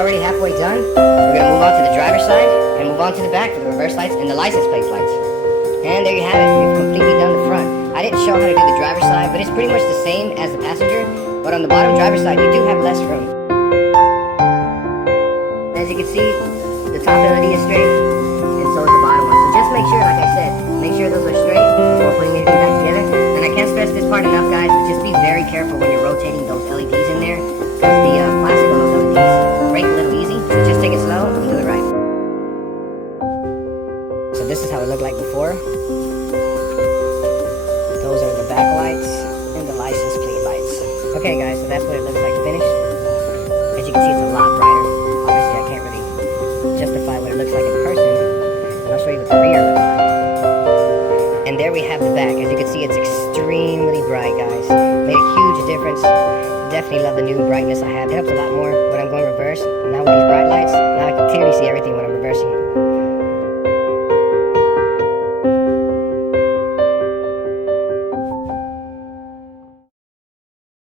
already halfway done. We're gonna move on to the driver's side and move on to the back for the reverse lights and the license plate lights. And there you have it. We've completely done the front. I didn't show how to do the driver's side, but it's pretty much the same as the passenger. But on the bottom driver's side, you do have less room. As you can see, the top LED is straight, and so is the bottom one. So just make sure, like I said, make sure those are straight before putting anything back together. And I can't stress this part enough, guys, but just be very careful when you're rotating those LEDs in there, because the plastic on those LEDs break a little easy. So just take it slow and do it right. So this is how it looked like before. Those are the back lights and the license plate lights. Okay, guys, so that's what it looks like finished. As you can see, it's a lot brighter. Obviously, I can't really justify what it looks like in person. And I'll show you what the rear looks like. And there we have the back. As you can see, it's extremely bright, guys. Made a huge difference. Definitely love the new brightness I have. It helps a lot more when I'm going reverse. Now with these bright lights, now I can clearly see everything when I'm reversing.